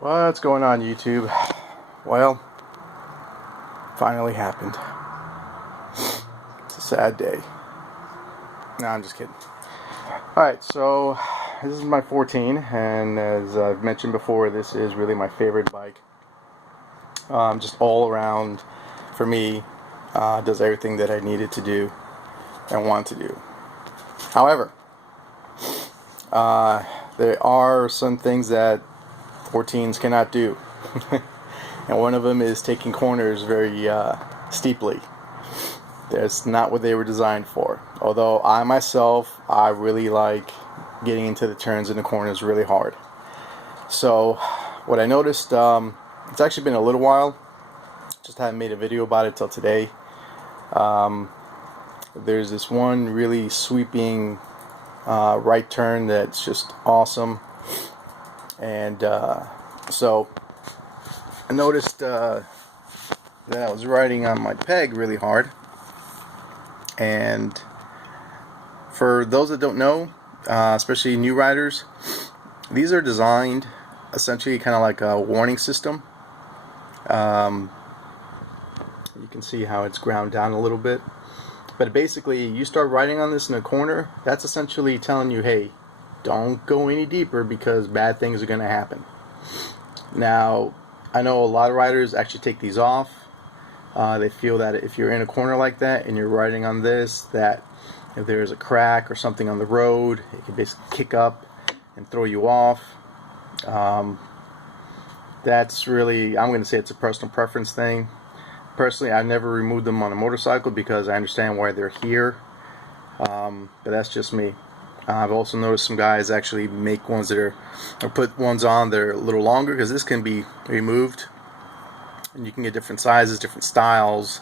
What's going on, YouTube? Well, finally happened. It's a sad day. No, I'm just kidding. Alright, so this is my 14, and as I've mentioned before, this is really my favorite bike. Just all around, for me, does everything that I needed to do and want to do. However, there are some things that 14s cannot do. And one of them is taking corners very steeply. That's not what they were designed for. Although I really like getting into the turns and the corners really hard. So what I noticed, it's actually been a little while, just haven't made a video about it till today. There's this one really sweeping right turn that's just awesome. And so I noticed that I was riding on my peg really hard. And for those that don't know, especially new riders, these are designed essentially kind of like a warning system. You can see how it's ground down a little bit. But basically, you start riding on this in a corner, that's essentially telling you, hey, don't go any deeper because bad things are going to happen. Now, I know a lot of riders actually take these off. They feel that if you're in a corner like that and you're riding on this, that if there's a crack or something on the road, it can basically kick up and throw you off. That's really, I'm going to say it's a personal preference thing. Personally, I never removed them on a motorcycle because I understand why they're here. But that's just me. I've also noticed some guys actually make ones that are, or put ones on that are a little longer, because this can be removed and you can get different sizes, different styles.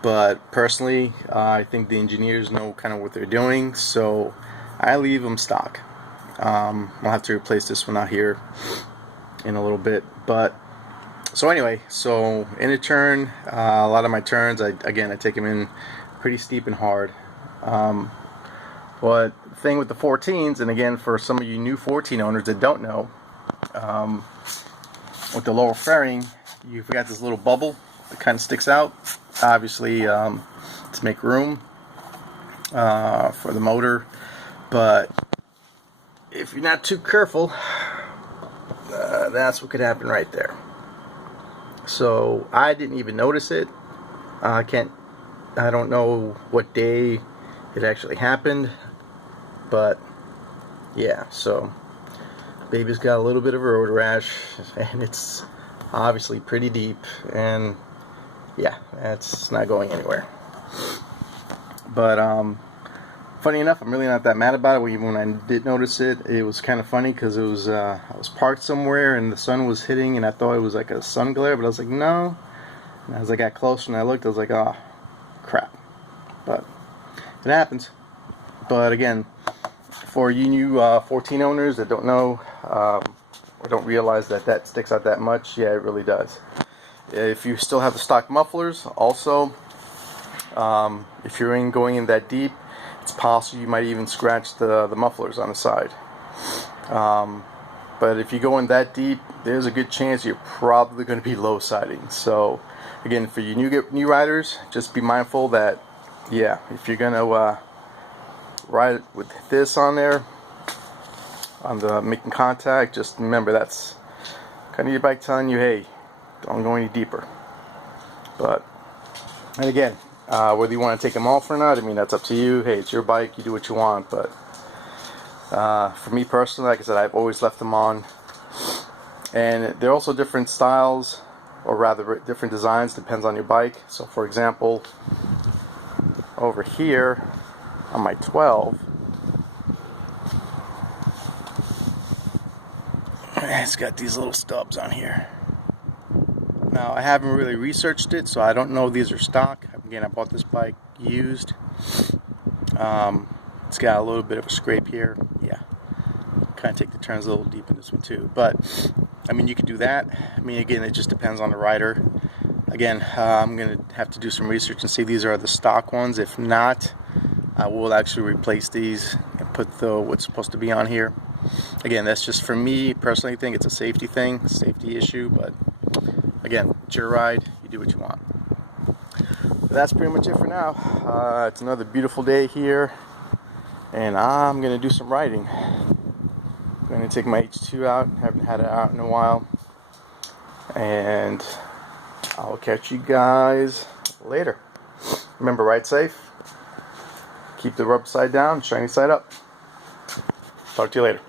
But personally, I think the engineers know kind of what they're doing, so I leave them stock. I'll have to replace this one out here in a little bit. But so anyway, so in a turn, a lot of my turns, I take them in pretty steep and hard. But the thing with the 14s, and again for some of you new 14 owners that don't know, with the lower fairing, you've got this little bubble that kind of sticks out, obviously to make room for the motor. But if you're not too careful, that's what could happen right there. So I didn't even notice it. I don't know what day it actually happened, but yeah, so baby's got a little bit of a road rash, and it's obviously pretty deep, and yeah, that's not going anywhere. But funny enough, I'm really not that mad about it. When I did notice it, it was kind of funny because it was I was parked somewhere and the sun was hitting, and I thought it was like a sun glare, but I was like, no. And as I got closer and I looked, I was like, oh crap. But it happens. But again, for you new 14 owners that don't know or don't realize that that sticks out that much, yeah, it really does. If you still have the stock mufflers, also, if you're going in that deep, it's possible you might even scratch the mufflers on the side. But if you go in that deep, there's a good chance you're probably going to be low siding. So again, for you new riders, just be mindful that, yeah, if you're going to ride with this on there, on the making contact, just remember that's kind of your bike telling you, hey, don't go any deeper. But, and again, whether you want to take them off or not, I mean, that's up to you. Hey, it's your bike, you do what you want. But for me personally, like I said, I've always left them on. And they're also different styles, or rather different designs, depends on your bike. So for example, over here on my 12, it's got these little stubs on here. Now, I haven't really researched it, so I don't know if these are stock. Again, I bought this bike used. It's got a little bit of a scrape here. Yeah, kind of take the turns a little deep in this one too. But, I mean, you could do that. I mean, again, it just depends on the rider. Again, I'm going to have to do some research and see if these are the stock ones. If not, I will actually replace these and put what's supposed to be on here. Again, that's just for me personally. I think it's a safety thing, safety issue, but again, it's your ride, you do what you want. But that's pretty much it for now. It's another beautiful day here, and I'm gonna do some riding. I'm gonna take my H2 out, haven't had it out in a while, and I'll catch you guys later. Remember, ride safe, keep the rub side down, shiny side up. Talk to you later.